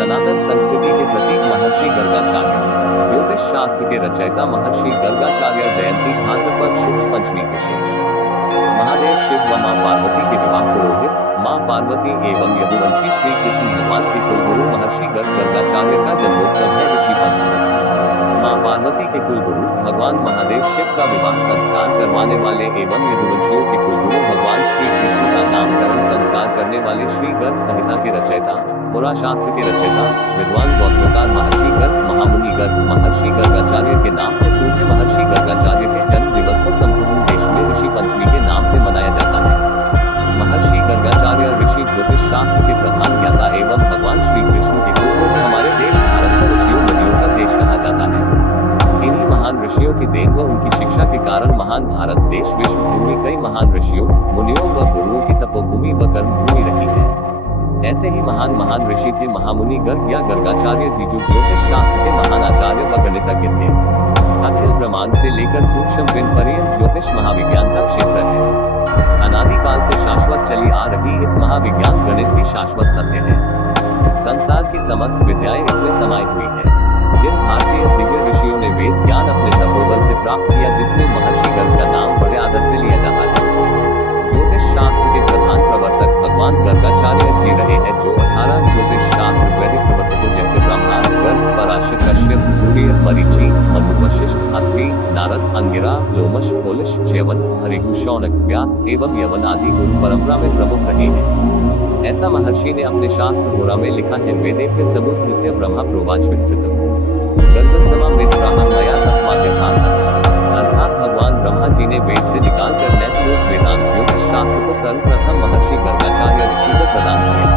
सनातन संस्कृति के प्रतीक महर्षि गर्गाचार्य। ज्योतिष शास्त्र के रचयिता महर्षि गर्गाचार्य जयंती भाद्रपद शुक्ल पंचमी विशेष। महादेव शिव व मां पार्वती के विवाह पुरोहित मां पार्वती एवं यदुवंशी श्री कृष्ण भगवान के कुलगुरु महर्षि गर्गाचार्य का जन्मोत्सव है ऋषि पंचमी। मां पार्वती के कुलगुरु भगवान महादेव शिव का विवाह संस्कार करवाने वाले एवं यदुवंशियों के कुलगुरु भगवान श्री कृष्ण का नामकरण संस्कार करने वाले श्री गर्ग संहिता के रचयिता पुरा शास्त्र के रचयिता विद्वान गौत्रकार महर्षि गर्ग महामुनि गर्ग महर्षि गर्गाचार्य के नाम से पूज्य महर्षि गर्गाचार्य के जन्म दिवस को संपूर्ण देश में ऋषि पंचमी के नाम से मनाया जाता है। महर्षि गर्गाचार्य ऋषि ज्योतिष शास्त्र के प्रधान ज्ञाता एवं भगवान श्री कृष्ण के कुलगुरु हमारे देश भारत को ऋषियों मुनियों का देश कहा जाता है। इन्हीं महान ऋषियों की देन व उनकी शिक्षा के कारण महान भारत देश विश्व भूमि कई महान ऋषियों मुनियों व गुरुओं की तपोभूमि व कर्म भूमि रही है। ऐसे ही महान ऋषि थे महामुनि गर्ग या गर्गाचार्य जी जो ज्योतिष शास्त्र के महान आचार्य व गणितज्ञ थे। अखिल ब्रह्मांड से लेकर सूक्ष्म बिंदु पर्यंत ज्योतिष महाविज्ञान का क्षेत्र है। अनादिकाल से शाश्वत चली आ रही इस महाविज्ञान गणित भी शाश्वत सत्य है। संसार की समस्त विद्याएं इसमें समाई हुई है। जिन भारतीय दिव्य ऋषियों ने वेद ज्ञान अपने तपोबल से प्राप्त किया जिसमें महर्षि गर्ग का नाम बड़े आदर से लिया जाता है। ज्योतिष शास्त्र के प्रधान प्रवर्तक भगवान गर्गाचार्य जी रहे हैं जो 18 ज्योतिष शास्त्र वैदिक प्रवर्तकों जैसे ब्रह्मा गर्ग पराशर कश्यप सूर्य मरीचि मनु वशिष्ठ अत्रि नारद अंगिरा लोमश पोलिश च्यवन हरिहु शौनक व्यास एवं यवन आदि गुरु परंपरा में प्रमुख रहे हैं। ऐसा महर्षि ने अपने शास्त्र होरा में लिखा है वेदेभ्य समुद्धृत्य ब्रह्मा प्रोवाच विस्तृतम् गर्भस्थमां वेदप्राहं मया तस्मात् यथार्थतः। अर्थात भगवान ब्रह्मा जी ने वेद से निकालकर नैतिक वेदांत ज्योतिष शास्त्र को सर्वप्रथम महर्षि गर्गाचार्य ऋषि को प्रदान किया।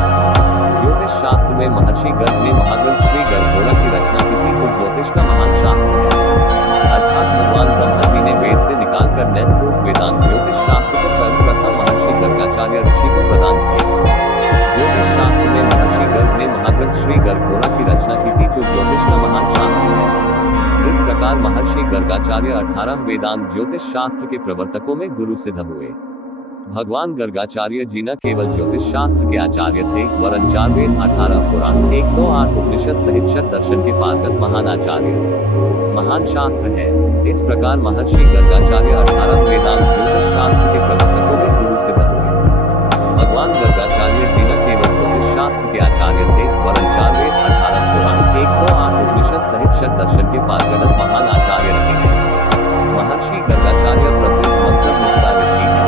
ज्योतिष शास्त्र में महर्षि गर्ग ने महाग्रंथ श्री गर्गोला की रचना की थी जो ज्योतिष का महान शास्त्र है। अर्थात भगवान ब्रह्मा जी ने वेद से निकालकर नैतिक वेदांत ज्योतिष शास्त्र को सर्वप्रथम महर्षि गर्गाचार्य ऋषि को प्रदान किया। ज्योतिष शास्त्र में महर्षि गर्ग ने महाग्रंथ श्री गर्गोला की रचना की थी जो ज्योतिष का महान शास्त्र है। इस प्रकार महर्षि गर्गाचार्य 18 वेदांत ज्योतिष शास्त्र के प्रवर्तकों में गुरु सिद्ध हुए। भगवान गर्गाचार्य जी न केवल ज्योतिष शास्त्र के आचार्य थे वरन 4 वेद 18 पुराण 108 उपनिषद सहित शत दर्शन के पारंगत महान आचार्य महान शास्त्र है। इस प्रकार महर्षि गर्गाचार्य 18 वेदांत ज्योतिष शास्त्र के प्रवर्तकों में गुरु सिद्ध हुए। भगवान गर्गाचार्य जी न केवल ज्योतिष शास्त्र के आचार्य थे वरन 4 वेद 18 पुराण 108 उपनिषद सहित शत दर्शन के पारंगत महान आचार्य रहे हैं। महर्षि गर्गाचार्य प्रसिद्ध मंत्र दृष्टा ऋषि है।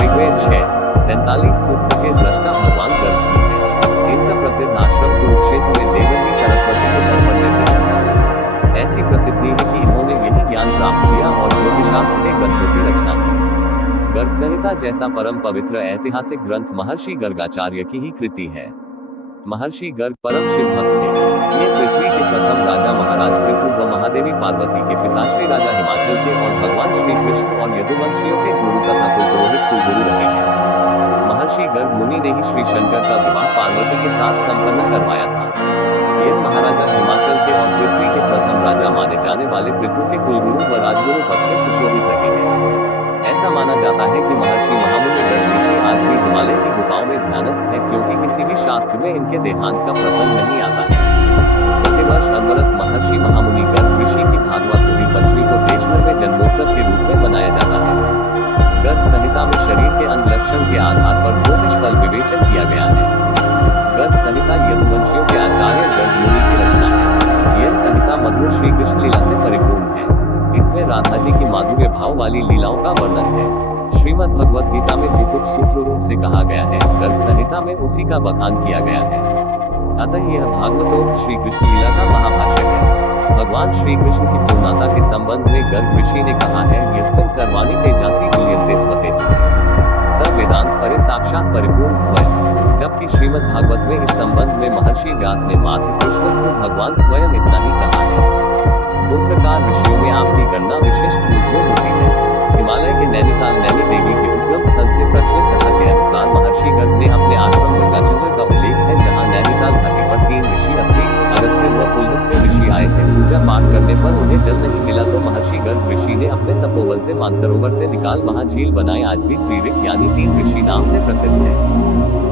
ऋग्वेद 6:47 सूक्त के दृष्टा भगवान गर्ग भी है। इनका प्रसिद्ध आश्रम कुरुक्षेत्र में देवकी सरस्वती के तट पर निर्दिष्ट है। ऐसी प्रसिद्धि है कि इन्होंने यही ज्ञान प्राप्त किया और ज्योतिषशास्त्र के ग्रंथों की रचना की। गर्ग संहिता जैसा परम पवित्र ऐतिहासिक ग्रंथ महर्षि गर्गाचार्य की ही कृति है। महर्षि गर्ग परम शिव भक्त थे। ये पृथ्वी के प्रथम राजा महाराज पृथु व महादेवी पार्वती के पिता श्री राजा हिमाचल के और भगवान श्री कृष्ण और यदुवंशियों के गुरु तथा कुलपुरोहित कुलगुरु रहे हैं। महर्षि गर्ग मुनि ने ही श्री शंकर का विवाह पार्वती के साथ संपन्न करवाया था। यह महाराजा हिमाचल के और पृथ्वी के प्रथम राजा माने जाने वाले पृथु के कुलगुरु व राजगुरु पद से सुशोभित रहे हैं। ऐसा माना जाता है कि महर्षि महामुनि गर्ग ऋषि आज भी हिमालय की गुफाओं में ध्यानस्थ है क्योंकि किसी भी शास्त्र में इनके देहांत का प्रसंग नहीं आता है। प्रतिवर्ष अनवरत महर्षि महामुनि गर्ग ऋषि की भादवा सुदी पंचमी को देशभर में जन्मोत्सव के रूप में मनाया जाता है। गर्ग संहिता में शरीर के अंग लक्षण के आधार पर ज्योतिष फल विवेचन किया गया है। गर्ग संहिता यदुवंशियों के आचार्य गर्ग मुनि की रचना है। यह संहिता मधुर श्री कृष्ण लीला से परिपूर्ण है। इसमें राधा जी की माधुर्य भाव वाली लीलाओं का वर्णन है। श्रीमद् भगवद गीता में जो कुछ सूत्र रूप से कहा गया है गर्ग संहिता में उसी का बखान किया गया है। अतः यह भागवतोक्त श्री कृष्ण लीला का महाभाष्य है। भगवान श्री कृष्ण की पूर्णता के संबंध में गर्ग ऋषि ने कहा है यस्मिन् सर्वाणि तेजासि गुह्यन्ते स्वतेजसि तद वेदांत परे साक्षात परिपूर्ण स्वयं। जबकि श्रीमद् भागवत में इस संबंध में महर्षि व्यास ने मात्र कृष्णस्तु भगवान स्वयं इतना ही कहा है। गोत्रकार ऋषियों में आपकी गणना विशिष्ट रूप में होती है। हिमालय के नैनीताल नैनी देवी के उद्गम स्थल से प्रचलित कथा के अनुसार महर्षि गर्ग ने अपने आश्रम दुर्गाचंद्र का उल्लेख है जहाँ नैनीताल घाटी पर 3 ऋषि अत्रि अगस्त्य व पुलस्त्य ऋषि आए थे। पूजा पाठ करने पर उन्हें जल नहीं मिला तो तो महर्षि गर्ग ऋषि ने अपने तपोबल से मानसरोवर से निकाल वहां झील बनाए आज भी त्रिऋषि यानी 3 ऋषि नाम से प्रसिद्ध है।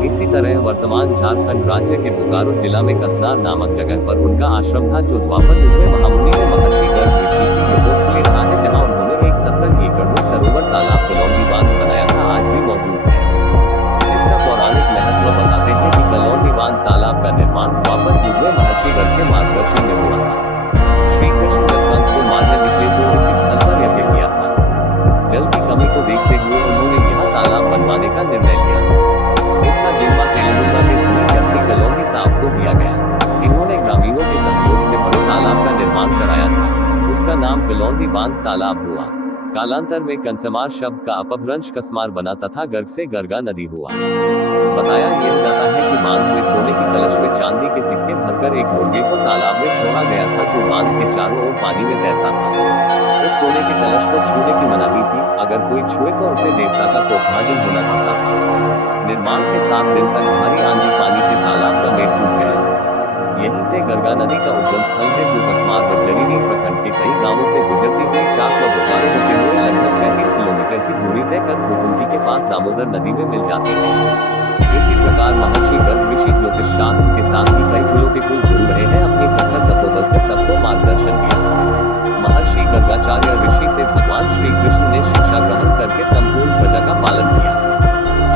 इसी तरह वर्तमान झारखंड राज्य के बोकारो जिला में कसनार नामक जगह पर उनका आश्रम था जो द्वापर युग में महामुनि ने महर्षि गर्ग ऋषि की यज्ञस्थली रहा है, जहाँ उन्होंने एक 17 एकड़ में सरोवर तालाब कलौंदी बांध बनाया था, आज भी मौजूद है। जिसका पौराणिक महत्व बताते हैं कि कलौंदी बांध तालाब का निर्माण द्वापर युग में महर्षि गर्ग के मार्गदर्शन में हुआ था। श्री कृष्ण जब कंस को मारने निकले तो इसी स्थल पर यज्ञ किया था। जल की कमी को देखते हुए उन्होंने यहाँ तालाब बनवाने का निर्णय लिया। इसका जिम्मा तेलुगुंगा के धनी व्यक्ति कलौंदी साहब को दिया गया। इन्होंने ग्रामीणों के सहयोग से बड़े तालाब का निर्माण कराया था। उसका नाम कलौंदी बांध तालाब हुआ। कालांतर में कंसमार शब्द का अपभ्रंश कसमार बना तथा गर्ग से गर्गा नदी हुआ। बताया यह जाता है कि बांध में सोने की कलश में चांदी के सिक्के भरकर एक मुर्गे को तालाब में छोड़ा गया था, जो बांध के चारों ओर पानी में तैरता था। उस सोने के कलश को छूने की मनाही थी, अगर कोई छुए तो उसे देवता का कोपभाजन होना पड़ता था। निर्माण के 7 दिन तक भारी आंधी पानी से तालाब का मेट टूट गया। यहीं से गर्गा नदी का उद्गम स्थल है, जो कसमार व जरीनी प्रखंड के कई गांवों से गुजरती हुई चास व बोकारो होते हुए लगभग 35 किलोमीटर की दूरी तय कर भूकुंडी के पास दामोदर नदी में मिल जाती है। इसी प्रकार महर्षि गर्ग ऋषि ज्योतिष शास्त्र के साथ ही कई कुलों के कुल गुरु रहे हैं। अपनी प्रखर तपोबल से सबको मार्गदर्शन दिया। महर्षि गर्गाचार्य ऋषि से भगवान श्री कृष्ण ने शिक्षा ग्रहण करके संपूर्ण प्रजा का पालन किया।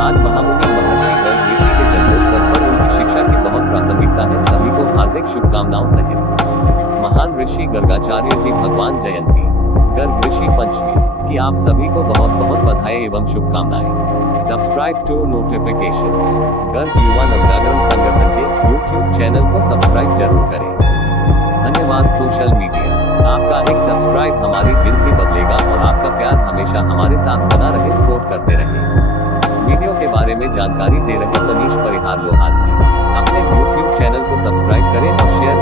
आज महामुनि महर्षि गर्ग ऋषि के जन्मोत्सव पर उनकी शिक्षा की बहुत प्रासंगिकता है। सभी को हार्दिक शुभकामनाओं सहित महान ऋषि गर्गाचार्य जी भगवान जयंती गर्ग ऋषि पंचमी की आप सभी को बहुत बहुत बधाई एवं शुभकामनाएं। Subscribe to notifications. गर्ग युवा नवजागरण संगठन के YouTube चैनल को सब्सक्राइब जरूर करें। धन्यवाद। सोशल मीडिया आपका एक सब्सक्राइब हमारी जिंदगी बदलेगा और आपका प्यार हमेशा हमारे साथ बना रहे, सपोर्ट करते रहे। वीडियो के बारे में जानकारी दे रहे मनीष परिहार लोहार की अपने YouTube चैनल को सब्सक्राइब करें और शेयर